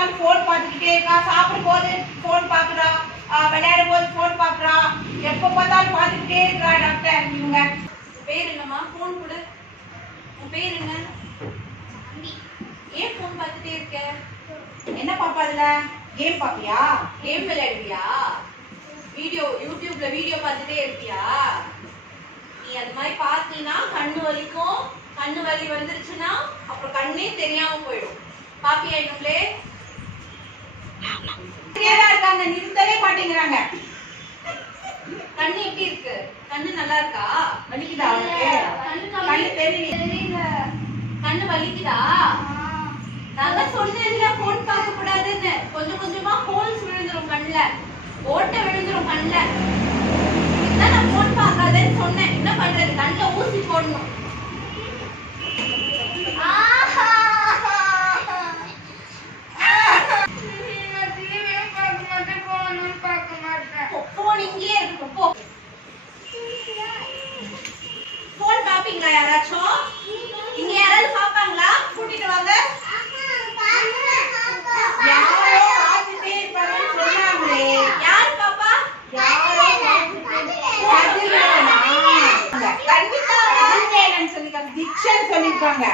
பார்த்தாலும் போன் பார்த்துக்கிட்டே இருக்கா, சாப்பிடும் போது போன் பார்க்குறா, விளையாடும் போது போன் பார்க்குறா, எப்ப பார்த்தாலும் பார்த்துக்கிட்டே இருக்கா டாக்டர். இவங்க பேர் என்னம்மா? போன் கொடு. உன் பேர் என்ன? ஏன் போன் பார்த்துட்டே இருக்க? என்ன பாப்பா? அதுல கேம் பாப்பியா? கேம் விளையாடுவியா? வீடியோ யூடியூப்ல வீடியோ பார்த்துட்டே இருப்பியா? நீ அது மாதிரி பார்த்தீங்கன்னா கண்ணு வலிக்கும். கண்ணு வலி வந்துருச்சுன்னா அப்புறம் கண்ணே தெரியாம போயிடும். பாப்பியா இவங்களே இருக்காங்க, நிறுத்தவே மாட்டேங்கிறாங்க. கண்ணு எப்படி இருக்கு? கண்ணு நல்லா இருக்கா? வலிக்குதா அவனுக்கு? கண்ணு தெரியல. கண்ணு வலிக்குதா? நாங்க சொன்னேன்ல போன் பார்க்க கூடாதுன்னு. கொஞ்சம் கொஞ்சமா ஹோல்ஸ் விழுந்துரும் கண்ணுல, ஓட்டை விழுந்துரும் கண்ணுல. இதுதான் நான் போன் பார்க்காதேன்னு சொன்னேன். என்ன பண்றது? கண்ணுல ஊசி போடணும். போன் இங்கே இருக்கு. போ. போன் பாப்பீங்களா யாராச்சும்? இங்க யாராவது பாப்பாங்களா? கூட்டிட்டு வாங்க. யாரோ பார்த்துட்டே இருப்பாங்கன்னு சொன்னாங்களே. யாரு பாப்பா? யாரோ கண்டிப்பா சொல்லிருக்காங்க. திக்ஷன் சொல்லிருக்காங்க.